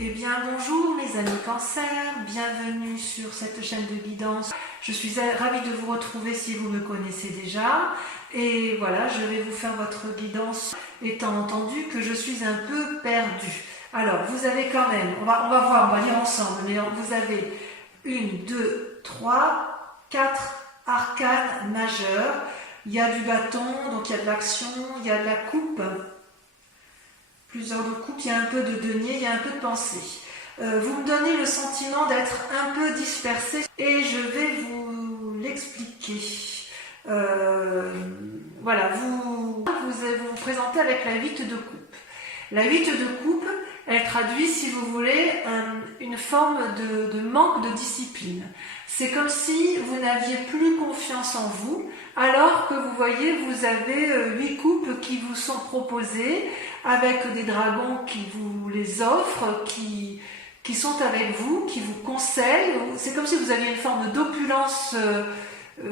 Eh bien bonjour mes amis Cancer, bienvenue sur cette chaîne de guidance. Je suis ravie de vous retrouver si vous me connaissez déjà. Et voilà, je vais vous faire votre guidance étant entendu que je suis un peu perdue. Alors vous avez quand même, on va voir, on va lire ensemble, mais vous avez 1, 2, 3, 4 arcanes majeures. Il y a du bâton, donc il y a de l'action, il y a de la coupe. Plusieurs de coupes, il y a un peu de denier, il y a un peu de pensée. Vous me donnez le sentiment d'être un peu dispersé et je vais vous l'expliquer. Voilà, vous vous présentez avec la 8 de coupe. La 8 de coupe, elle traduit, si vous voulez, une forme de manque de discipline. C'est comme si vous n'aviez plus confiance en vous, alors que vous voyez, vous avez 8 coupes qui vous sont proposées, avec des dragons qui vous les offrent, qui sont avec vous, qui vous conseillent. C'est comme si vous aviez une forme d'opulence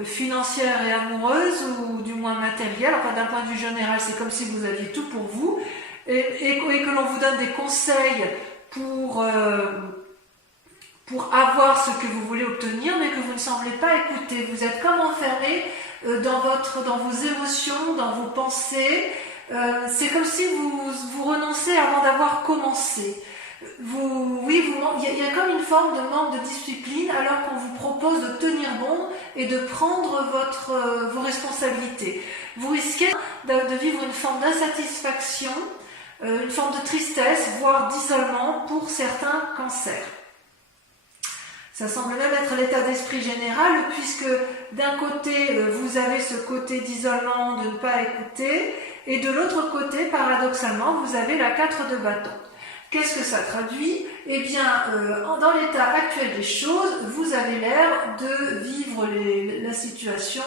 financière et amoureuse, ou du moins matérielle. Enfin, d'un point de vue général, c'est comme si vous aviez tout pour vous, et que l'on vous donne des conseils pour avoir ce que vous voulez obtenir, mais que vous ne semblez pas écouter. Vous êtes comme enfermé dans vos émotions, dans vos pensées. C'est comme si vous renoncez avant d'avoir commencé. Il y a comme une forme de manque de discipline, alors qu'on vous propose de tenir bon et de prendre vos responsabilités. Vous risquez de vivre une forme d'insatisfaction, une forme de tristesse, voire d'isolement pour certains cancers. Ça semble même être l'état d'esprit général, puisque d'un côté, vous avez ce côté d'isolement, de ne pas écouter, et de l'autre côté, paradoxalement, vous avez la 4 de bâton. Qu'est-ce que ça traduit? Eh bien, dans l'état actuel des choses, vous avez l'air de vivre la situation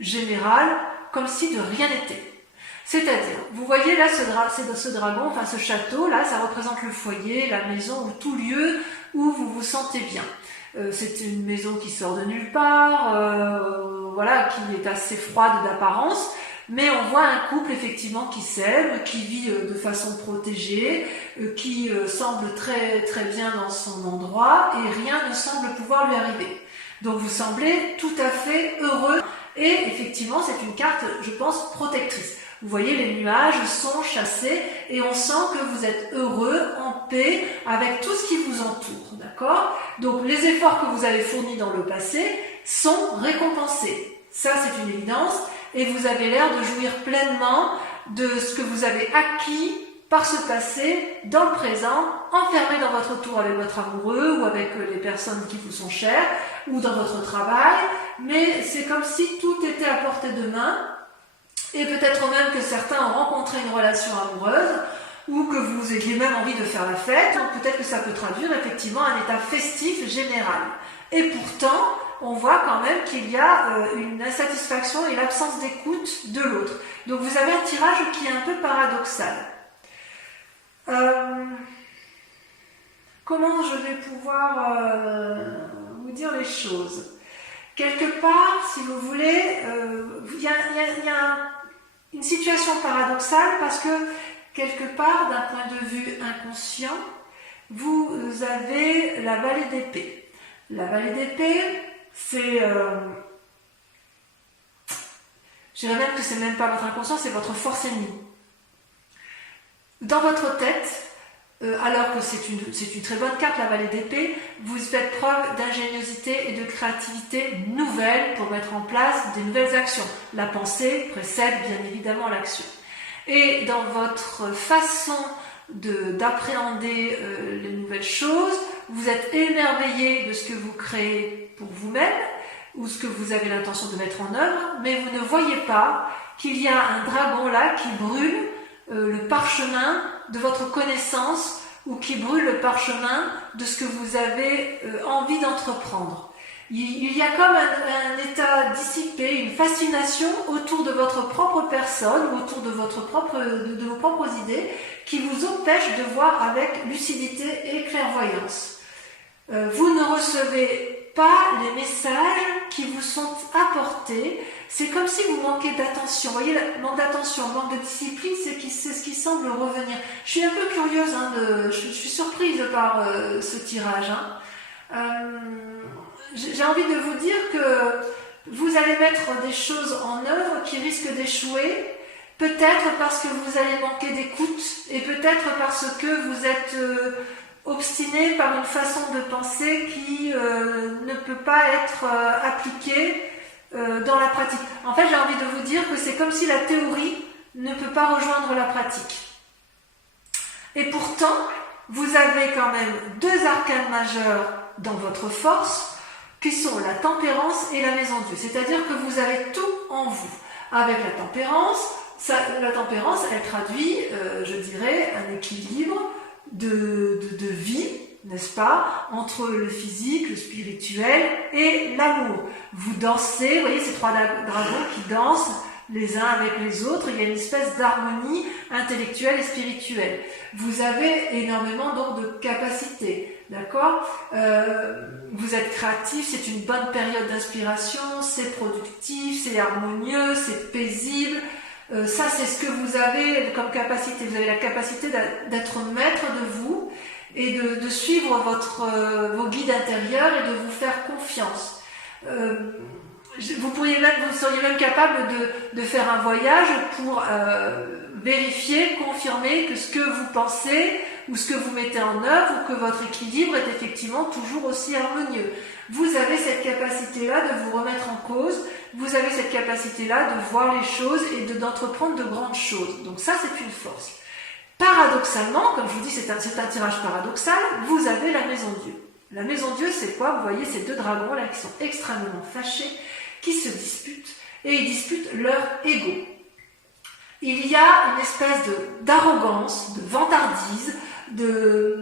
générale comme si de rien n'était. C'est-à-dire, vous voyez là ce dragon, enfin ce château, là, ça représente le foyer, la maison, ou tout lieu où vous vous sentez bien. C'est une maison qui sort de nulle part, voilà, qui est assez froide d'apparence, mais on voit un couple effectivement qui s'aime, qui vit de façon protégée, qui semble très, très bien dans son endroit, et rien ne semble pouvoir lui arriver. Donc vous semblez tout à fait heureux, et effectivement c'est une carte, je pense, protectrice. Vous voyez, les nuages sont chassés et on sent que vous êtes heureux, en paix, avec tout ce qui vous entoure, d'accord? Donc, les efforts que vous avez fournis dans le passé sont récompensés. Ça, c'est une évidence. Et vous avez l'air de jouir pleinement de ce que vous avez acquis par ce passé, dans le présent, enfermé dans votre tour avec votre amoureux ou avec les personnes qui vous sont chères, ou dans votre travail. Mais c'est comme si tout était à portée de main. Et peut-être même que certains ont rencontré une relation amoureuse, ou que vous ayez même envie de faire la fête, donc peut-être que ça peut traduire effectivement un état festif général. Et pourtant, on voit quand même qu'il y a une insatisfaction et l'absence d'écoute de l'autre. Donc vous avez un tirage qui est un peu paradoxal. Comment je vais pouvoir vous dire les choses? Quelque part, si vous voulez, il y a une situation paradoxale, parce que quelque part, d'un point de vue inconscient, vous avez la vallée d'épée. La vallée d'épée, c'est... je dirais même que c'est même pas votre inconscient, c'est votre force ennemie. Dans votre tête, alors que c'est une très bonne carte, la vallée d'épée, vous faites preuve d'ingéniosité et de créativité nouvelle pour mettre en place des nouvelles actions. La pensée précède bien évidemment l'action. Et dans votre façon d'appréhender les nouvelles choses, vous êtes émerveillé de ce que vous créez pour vous-même, ou ce que vous avez l'intention de mettre en œuvre, mais vous ne voyez pas qu'il y a un dragon là qui brûle le parchemin de votre connaissance, ou qui brûle le parchemin de ce que vous avez envie d'entreprendre. Il y a comme un état dissipé, une fascination autour de votre propre personne, ou autour de vos propres idées, qui vous empêche de voir avec lucidité et clairvoyance. Vous ne recevez pas les messages qui vous sont apportés. C'est comme si vous manquez d'attention. Vous voyez, le manque d'attention, le manque de discipline, c'est ce qui semble revenir. Je suis un peu curieuse, je suis surprise par ce tirage. J'ai envie de vous dire que vous allez mettre des choses en œuvre qui risquent d'échouer, peut-être parce que vous allez manquer d'écoute et peut-être parce que vous êtes obstiné par une façon de penser qui ne peut pas être appliquée dans la pratique. En fait, j'ai envie de vous dire que c'est comme si la théorie ne peut pas rejoindre la pratique. Et pourtant, vous avez quand même deux arcanes majeurs dans votre force, qui sont la tempérance et la maison Dieu. C'est-à-dire que vous avez tout en vous. Avec la tempérance, elle traduit, je dirais, un équilibre de vie, n'est-ce pas, entre le physique, le spirituel et l'amour. Vous dansez, vous voyez ces trois dragons qui dansent les uns avec les autres, il y a une espèce d'harmonie intellectuelle et spirituelle. Vous avez énormément donc de capacités, d'accord ? Vous êtes créatif, c'est une bonne période d'inspiration, c'est productif, c'est harmonieux, c'est paisible. Ça, c'est ce que vous avez comme capacité. Vous avez la capacité d'être maître de vous et de suivre vos guides intérieurs et de vous faire confiance. Vous seriez même capable de faire un voyage pour vérifier, confirmer que ce que vous pensez ou ce que vous mettez en œuvre ou que votre équilibre est effectivement toujours aussi harmonieux. Vous avez cette capacité-là de vous remettre en cause, vous avez cette capacité-là de voir les choses et d'entreprendre de grandes choses. Donc ça, c'est une force. Paradoxalement, comme je vous dis, c'est un tirage paradoxal, vous avez la maison Dieu. La maison Dieu, c'est quoi? Vous voyez ces deux dragons-là qui sont extrêmement fâchés, qui se disputent, et ils disputent leur ego. Il y a une espèce d'arrogance, de vantardise, de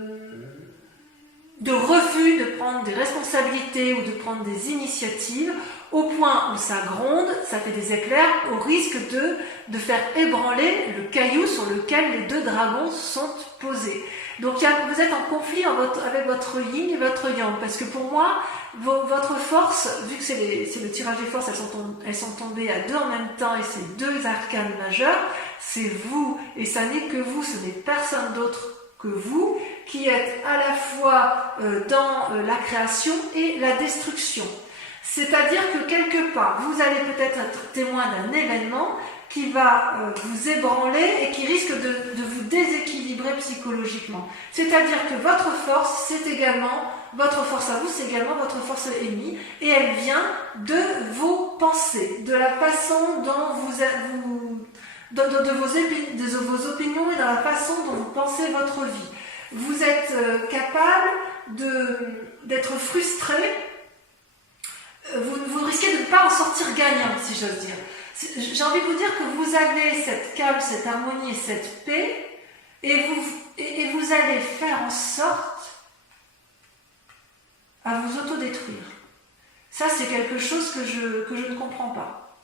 refus de prendre des responsabilités ou de prendre des initiatives, au point où ça gronde, ça fait des éclairs, au risque de faire ébranler le caillou sur lequel les deux dragons sont posés. Donc vous êtes en conflit avec votre yin et votre yang, parce que pour moi, votre force, vu que c'est le tirage des forces, elles sont tombées à deux en même temps, et c'est deux arcanes majeures, c'est vous, et ça n'est que vous, ce n'est personne d'autre que vous, qui êtes à la fois dans la création et la destruction. C'est-à-dire que quelque part, vous allez peut-être être témoin d'un événement qui va vous ébranler et qui risque de vous déséquilibrer psychologiquement. C'est-à-dire que votre force, votre force à vous, c'est également votre force ennemie, et elle vient de vos pensées, de la façon dont de vos opinions et dans la façon dont vous pensez votre vie. Vous êtes capable d'être frustré, vous risquez de ne pas en sortir gagnant, si j'ose dire. J'ai envie de vous dire que vous avez cette calme, cette harmonie et cette paix, et vous allez faire en sorte à vous autodétruire. Ça, c'est quelque chose que je ne comprends pas.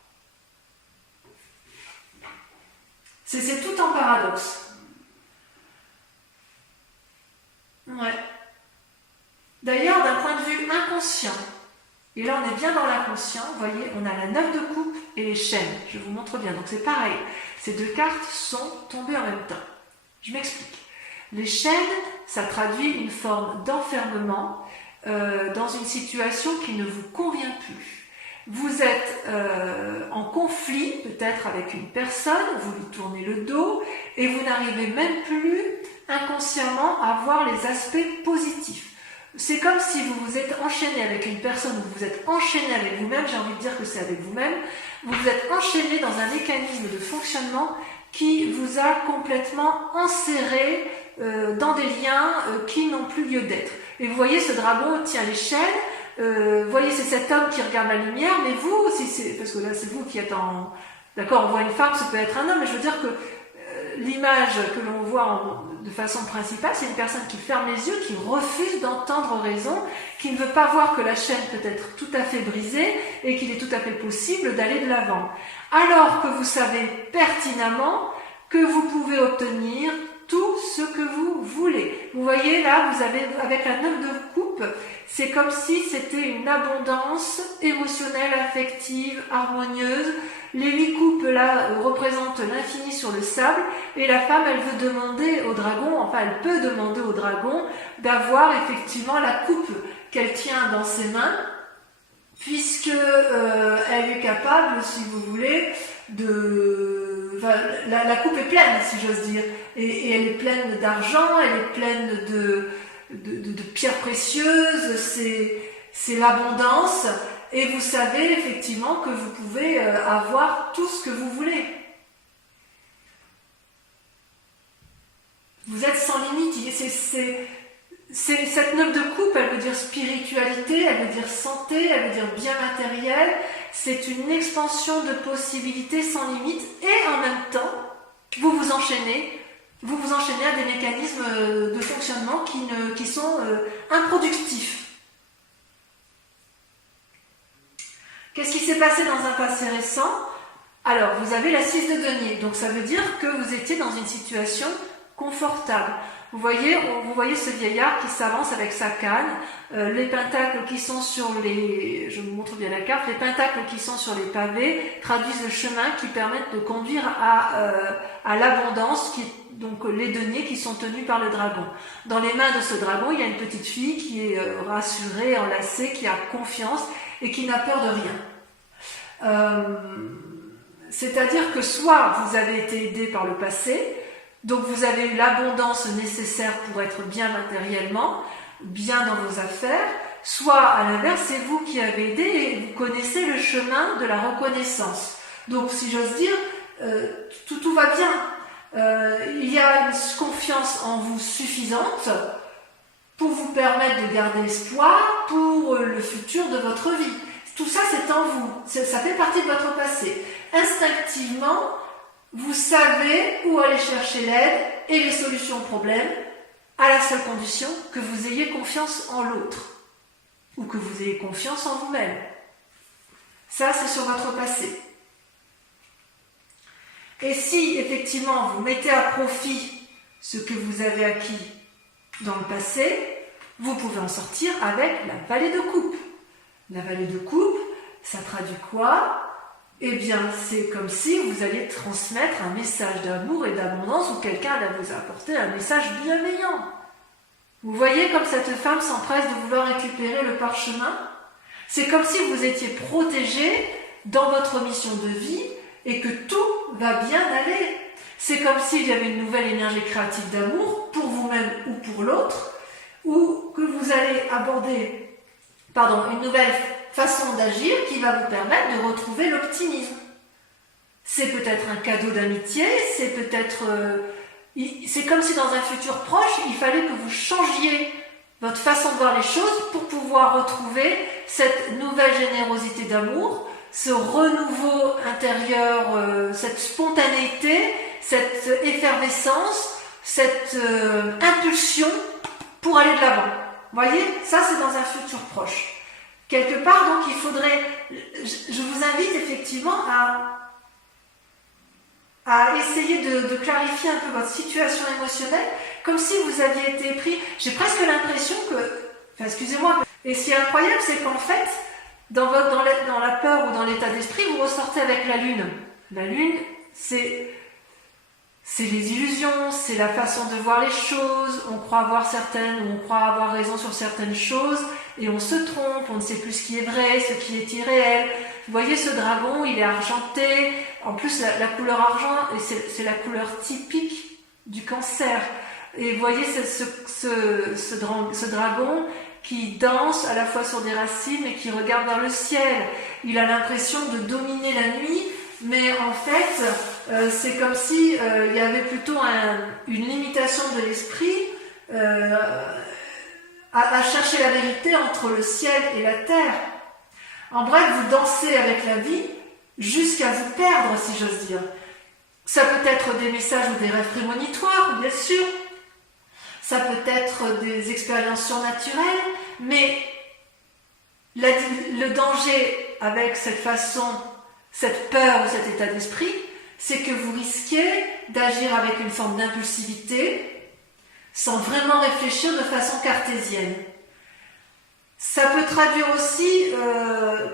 C'est tout en paradoxe. Ouais. D'ailleurs, d'un point de vue inconscient, et là on est bien dans l'inconscient, vous voyez, on a la 9 de coupe et les chaînes. Je vous montre bien. Donc c'est pareil. Ces deux cartes sont tombées en même temps. Je m'explique. Les chaînes, ça traduit une forme d'enfermement dans une situation qui ne vous convient plus. Vous êtes en conflit peut-être avec une personne, vous lui tournez le dos et vous n'arrivez même plus inconsciemment à voir les aspects positifs. C'est comme si vous vous êtes enchaîné avec une personne, vous vous êtes enchaîné avec vous-même, j'ai envie de dire que c'est avec vous-même, vous vous êtes enchaîné dans un mécanisme de fonctionnement qui vous a complètement enserré dans des liens qui n'ont plus lieu d'être. Et vous voyez, ce dragon tient les chaînes, vous voyez, c'est cet homme qui regarde la lumière, mais vous, parce que là c'est vous qui êtes en... D'accord, on voit une femme, ça peut être un homme, mais je veux dire que l'image que l'on voit de façon principale, c'est une personne qui ferme les yeux, qui refuse d'entendre raison, qui ne veut pas voir que la chaîne peut être tout à fait brisée et qu'il est tout à fait possible d'aller de l'avant. Alors que vous savez pertinemment que vous pouvez obtenir tout ce que vous voulez. Vous voyez là, vous avez avec la 9 de coupe, coupe, c'est comme si c'était une abondance émotionnelle, affective, harmonieuse. Les 8 coupes là représentent l'infini sur le sable, et la femme, elle veut demander au dragon, enfin elle peut demander au dragon d'avoir effectivement la coupe qu'elle tient dans ses mains, puisque elle est capable, si vous voulez, enfin, la coupe est pleine, si j'ose dire, et elle est pleine d'argent, elle est pleine de pierres précieuses, c'est l'abondance, et vous savez effectivement que vous pouvez avoir tout ce que vous voulez. Vous êtes sans limite. Cette 9 de coupe, elle veut dire spiritualité, elle veut dire santé, elle veut dire bien matériel. C'est une expansion de possibilités sans limite, et en même temps, vous vous enchaînez à des mécanismes de fonctionnement qui sont improductifs. Qu'est-ce qui s'est passé dans un passé récent? Alors, vous avez la 6 de denier, donc ça veut dire que vous étiez dans une situation confortable. Vous voyez ce vieillard qui s'avance avec sa canne, les pentacles qui sont sur les... Je vous montre bien la carte. Les pentacles qui sont sur les pavés traduisent le chemin qui permettent de conduire à l'abondance, donc les deniers qui sont tenus par le dragon. Dans les mains de ce dragon, il y a une petite fille qui est rassurée, enlacée, qui a confiance et qui n'a peur de rien. C'est-à-dire que soit vous avez été aidé par le passé, donc vous avez eu l'abondance nécessaire pour être bien matériellement, bien dans vos affaires, soit à l'inverse, c'est vous qui avez aidé et vous connaissez le chemin de la reconnaissance. Donc si j'ose dire, tout va bien. Il y a une confiance en vous suffisante pour vous permettre de garder espoir pour le futur de votre vie. Tout ça, c'est en vous. Ça fait partie de votre passé. Instinctivement, vous savez où aller chercher l'aide et les solutions aux problèmes, à la seule condition que vous ayez confiance en l'autre, ou que vous ayez confiance en vous-même. Ça, c'est sur votre passé. Et si, effectivement, vous mettez à profit ce que vous avez acquis dans le passé, vous pouvez en sortir avec la vallée de coupe. La vallée de coupe, ça traduit quoi? Eh bien, c'est comme si vous alliez transmettre un message d'amour et d'abondance, ou quelqu'un allait vous apporter un message bienveillant. Vous voyez comme cette femme s'empresse de vouloir récupérer le parchemin? C'est comme si vous étiez protégé dans votre mission de vie et que tout va bien aller. C'est comme s'il y avait une nouvelle énergie créative d'amour pour vous-même ou pour l'autre, ou que vous allez aborder une nouvelle façon d'agir qui va vous permettre de retrouver l'optimisme. C'est peut-être un cadeau d'amitié, c'est peut-être... c'est comme si dans un futur proche, il fallait que vous changiez votre façon de voir les choses pour pouvoir retrouver cette nouvelle générosité d'amour, ce renouveau intérieur, cette spontanéité, cette effervescence, cette impulsion pour aller de l'avant. Vous voyez, ça c'est dans un futur proche. Quelque part, donc, il faudrait... Je vous invite effectivement à essayer de clarifier un peu votre situation émotionnelle, comme si vous aviez été pris... J'ai presque l'impression que... Enfin, excusez-moi. Et ce qui est incroyable, c'est qu'en fait, dans la peur ou dans l'état d'esprit, vous ressortez avec la lune. La lune, c'est les illusions, c'est la façon de voir les choses. On croit avoir raison sur certaines choses et on se trompe, on ne sait plus ce qui est vrai, ce qui est irréel. Vous voyez ce dragon, il est argenté. En plus, la couleur argent, c'est la couleur typique du cancer. Et vous voyez ce dragon qui danse à la fois sur des racines et qui regarde vers le ciel. Il a l'impression de dominer la nuit, mais en fait, c'est comme si il y avait plutôt une limitation de l'esprit à chercher la vérité entre le ciel et la terre. En bref, vous dansez avec la vie jusqu'à vous perdre, si j'ose dire. Ça peut être des messages ou des rêves prémonitoires, bien sûr. Ça peut être des expériences surnaturelles, mais le danger avec cette peur ou cet état d'esprit, c'est que vous risquez d'agir avec une forme d'impulsivité sans vraiment réfléchir de façon cartésienne. Ça peut traduire aussi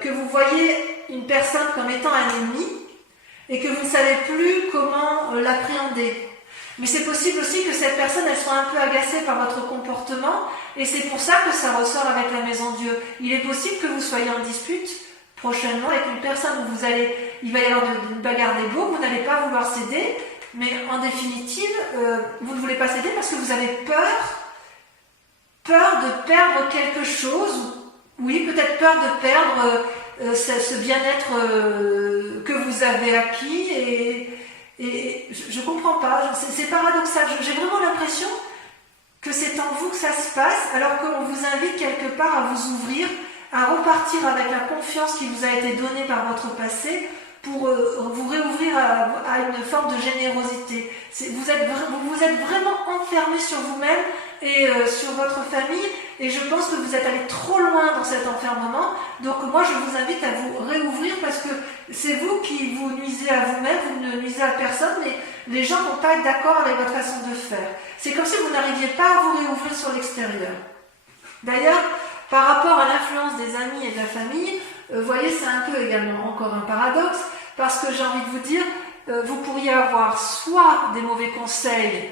que vous voyez une personne comme étant un ennemi et que vous ne savez plus comment l'appréhender. Mais c'est possible aussi que cette personne, elle soit un peu agacée par votre comportement et c'est pour ça que ça ressort avec la Maison Dieu. Il est possible que vous soyez en dispute prochainement avec une personne où il va y avoir une bagarre d'ego, vous n'allez pas vouloir céder, mais en définitive, vous ne voulez pas céder parce que vous avez peur de perdre quelque chose, oui, peut-être peur de perdre ce bien-être que vous avez acquis et je ne comprends pas, c'est paradoxal, j'ai vraiment l'impression que c'est en vous que ça se passe alors qu'on vous invite quelque part à vous ouvrir, à repartir avec la confiance qui vous a été donnée par votre passé pour vous réouvrir à une forme de générosité. Vous êtes vraiment enfermé sur vous-même et sur votre famille et je pense que vous êtes allé trop loin dans cet enfermement. Donc moi je vous invite à vous réouvrir parce que c'est vous qui vous nuisez à vous-même, vous ne nuisez à personne, mais les gens ne vont pas être d'accord avec votre façon de faire. C'est comme si vous n'arriviez pas à vous réouvrir sur l'extérieur. D'ailleurs, par rapport à l'influence des amis et de la famille, vous voyez, c'est un peu également encore un paradoxe, parce que j'ai envie de vous dire, vous pourriez avoir soit des mauvais conseils,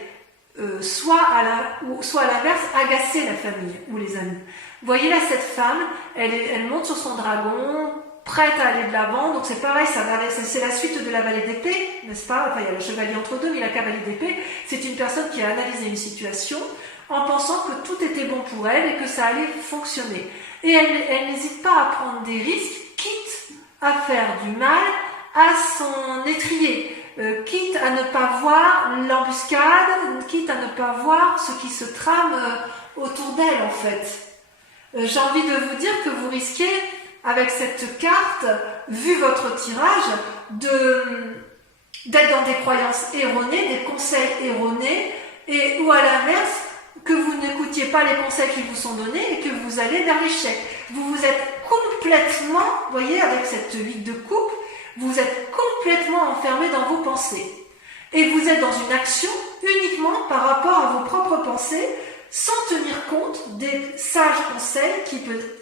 soit à l'inverse, agacer la famille ou les amis. Vous voyez là, cette femme, elle monte sur son dragon, prête à aller de l'avant, donc c'est pareil, c'est la suite de la vallée d'épée, n'est-ce pas? Enfin, il y a le chevalier entre deux, mais la cavalier d'épée, c'est une personne qui a analysé une situation en pensant que tout était bon pour elle et que ça allait fonctionner. Et elle n'hésite pas à prendre des risques, quitte à faire du mal à son étrier, quitte à ne pas voir l'embuscade, quitte à ne pas voir ce qui se trame autour d'elle en fait. J'ai envie de vous dire que vous risquez, avec cette carte, vu votre tirage, d'être dans des croyances erronées, des conseils erronés, ou à l'inverse, que vous n'écoutiez pas les conseils qui vous sont donnés et que vous allez vers l'échec. Vous vous êtes complètement, vous voyez, avec cette 8 de coupe, vous êtes complètement enfermé dans vos pensées. Et vous êtes dans une action uniquement par rapport à vos propres pensées, sans tenir compte des sages conseils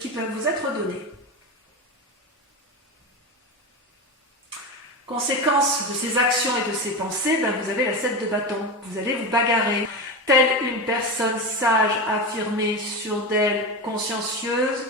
qui peuvent vous être donnés. Conséquence de ces actions et de ces pensées, vous avez la 7 de bâton. Vous allez vous bagarrer. Telle une personne sage, affirmée, sûre d'elle, consciencieuse,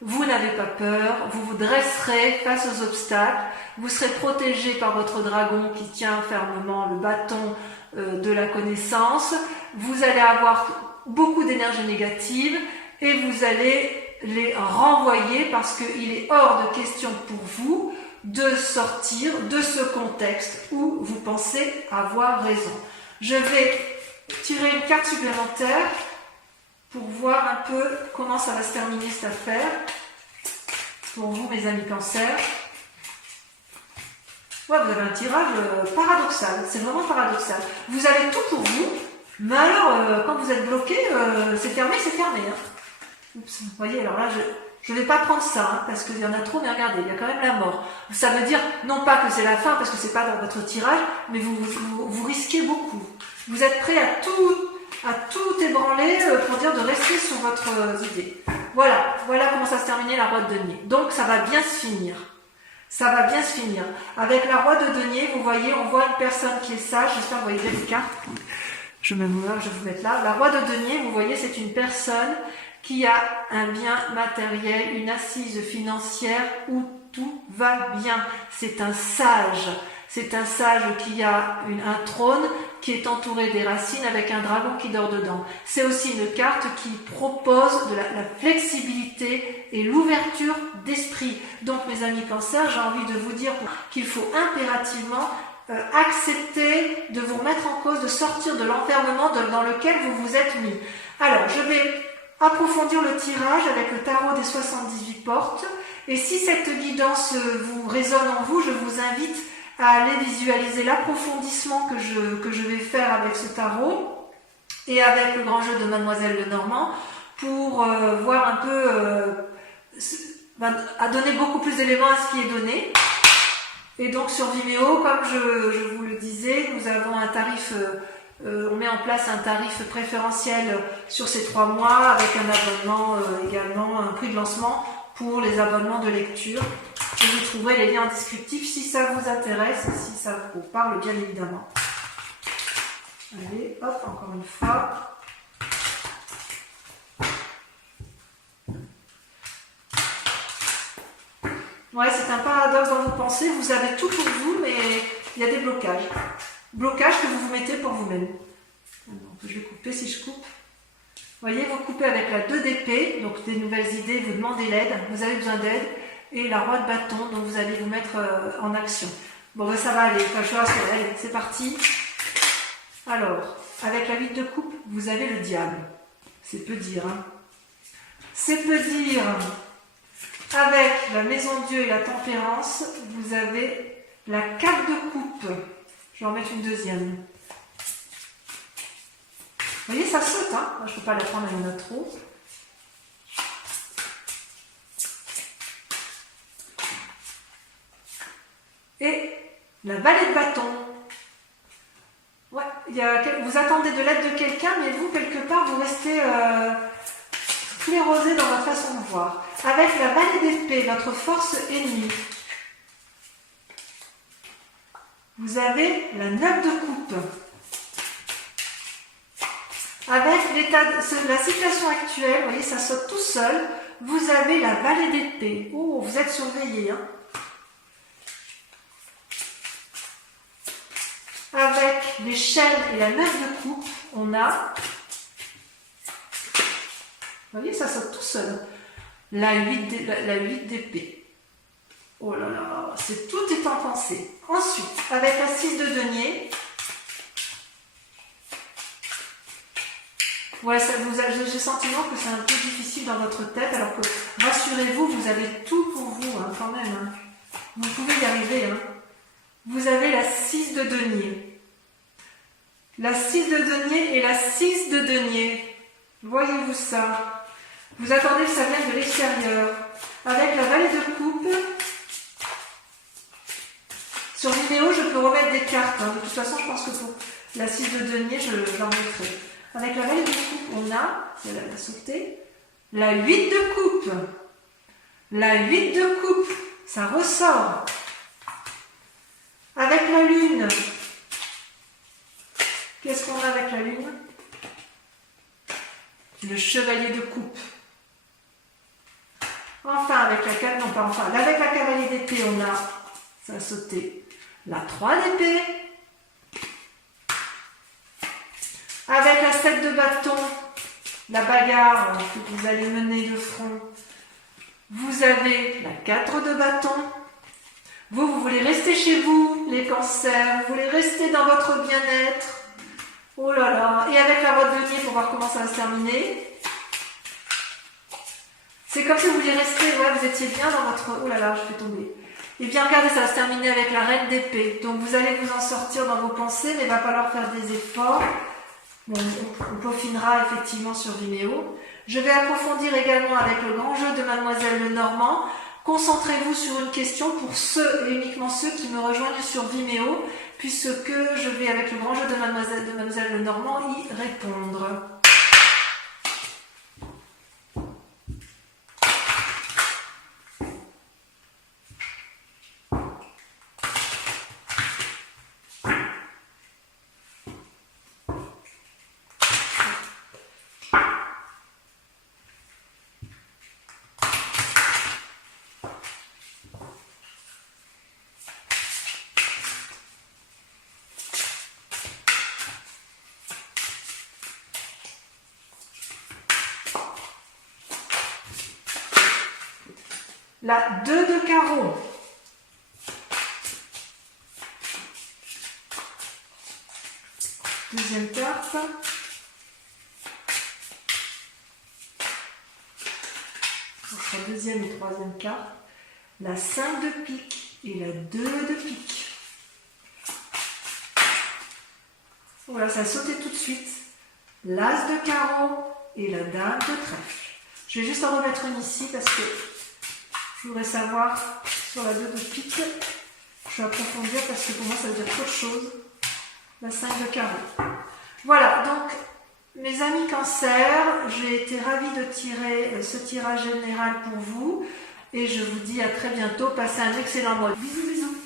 vous n'avez pas peur, vous vous dresserez face aux obstacles, vous serez protégé par votre dragon qui tient fermement le bâton de la connaissance, vous allez avoir beaucoup d'énergie négative et vous allez les renvoyer parce qu'il est hors de question pour vous de sortir de ce contexte où vous pensez avoir raison. Je vais tirer une carte supplémentaire pour voir un peu comment ça va se terminer cette affaire pour vous mes amis cancer. Ouais, vous avez un tirage paradoxal, c'est vraiment paradoxal. Vous avez tout pour vous, mais alors quand vous êtes bloqué, c'est fermé, hein. Oups, vous voyez, alors là je ne vais pas prendre ça, hein, parce qu'il y en a trop, mais regardez, il y a quand même la mort. Ça veut dire, non pas que c'est la fin, parce que c'est pas dans votre tirage, mais vous risquez beaucoup. Vous êtes prêt à tout ébranler pour dire de rester sur votre idée. Voilà comment ça se terminait la roue de denier. Donc ça va bien se finir. Ça va bien se finir. Avec la roue de denier, vous voyez, on voit une personne qui est sage. J'espère que vous voyez bien les cartes. Je vais vous mettre là. La roue de denier, vous voyez, c'est une personne qui a un bien matériel, une assise financière où tout va bien. C'est un sage. C'est un sage qui a un trône qui est entouré des racines avec un dragon qui dort dedans. C'est aussi une carte qui propose de la flexibilité et l'ouverture d'esprit. Donc mes amis cancer, j'ai envie de vous dire qu'il faut impérativement accepter de vous remettre en cause, de sortir de l'enfermement dans lequel vous vous êtes mis. Alors, je vais approfondir le tirage avec le tarot des 78 portes. Et si cette guidance vous résonne en vous, je vous invite à aller visualiser l'approfondissement que je vais faire avec ce tarot et avec le grand jeu de Mademoiselle Lenormand pour voir un peu, à donner beaucoup plus d'éléments à ce qui est donné. Et donc sur Vimeo, comme je vous le disais, nous avons un tarif on met en place un tarif préférentiel sur ces 3 mois avec un abonnement également, un prix de lancement pour les abonnements de lecture. Et vous trouverez les liens en descriptif si ça vous intéresse et si ça vous parle bien évidemment. Allez, hop, encore une fois. Ouais, c'est un paradoxe dans vos pensées. Vous avez tout pour vous, mais il y a des blocages. Blocages que vous vous mettez pour vous-même. Je vais couper si je coupe. Vous voyez, vous coupez avec la 2 d'épée, donc des nouvelles idées, vous demandez l'aide, vous avez besoin d'aide, et la roi de bâton, donc vous allez vous mettre en action. Bon, ben, ça va aller, enfin, je rassure, allez, c'est parti. Alors, avec la 8 de coupe, vous avez le diable. C'est peu dire, hein. C'est peu dire. Avec la maison Dieu et la tempérance, vous avez la 4 de coupe. Je vais en mettre une deuxième. Vous voyez, ça saute, hein. Moi, je ne peux pas la prendre à une autre roue. Et la vallée de bâton. Ouais, vous attendez de l'aide de quelqu'un, mais vous, quelque part, vous restez sclérosé dans votre façon de voir. Avec la vallée d'épée, votre force ennemie. Vous avez la 9 de coupe. Avec la situation actuelle, vous voyez, ça saute tout seul. Vous avez la vallée d'épée. Oh, vous êtes surveillé, hein. Avec les chaînes et la 9 de coupe, on a, vous voyez, ça saute tout seul. La 8 d'épée. Oh là là, tout est en pensée. Ensuite, avec la 6 de denier, ouais, j'ai le sentiment que c'est un peu difficile dans votre tête, alors que, rassurez-vous, vous avez tout pour vous, hein, quand même. Hein. Vous pouvez y arriver. Hein. Vous avez la 6 de denier. La 6 de denier et la 6 de denier. Voyez-vous ça? Vous attendez que ça vienne de l'extérieur. Avec la vallée de coupe, sur vidéo, je peux remettre des cartes. Hein. De toute façon, je pense que pour la 6 de denier, j'en mettrai. Avec la vallée de coupe, on a, si elle a sauté, la 8 de coupe. La 8 de coupe, ça ressort. Avec la lune, qu'est-ce qu'on a avec la lune? Le chevalier de coupe. Enfin, avec la cavalier d'épée, on a, ça a sauté, la 3 d'épée. Avec la 7 de bâton, la bagarre que vous allez mener de front, vous avez la 4 de bâton. Vous voulez rester chez vous, les cancers, vous voulez rester dans votre bien-être. Oh là là, et avec la roi de denier pour voir comment ça va se terminer. C'est comme si vous vouliez rester, ouais, vous étiez bien dans votre... Oh là là, je vais tomber. Et bien regardez, ça va se terminer avec la reine d'épée. Donc vous allez vous en sortir dans vos pensées, mais il va falloir faire des efforts. Bon, on peaufinera effectivement sur Vimeo. Je vais approfondir également avec le grand jeu de Mademoiselle Lenormand. Concentrez-vous sur une question pour ceux et uniquement ceux qui me rejoignent sur Vimeo, puisque je vais avec le grand jeu de Mademoiselle Lenormand y répondre. La 2 de carreau. Deuxième carte. Entre la deuxième et troisième carte. La 5 de pique et la 2 de pique. Voilà, ça a sauté tout de suite. L'as de carreau et la dame de trèfle. Je vais juste en remettre une ici parce que je voudrais savoir sur la 2 de pique. Je vais approfondir parce que pour moi ça veut dire trop de choses. La 5 de carreau. Mes amis Cancer, j'ai été ravie de tirer ce tirage général pour vous et je vous dis à très bientôt. Passez un excellent mois. Bisous, bisous.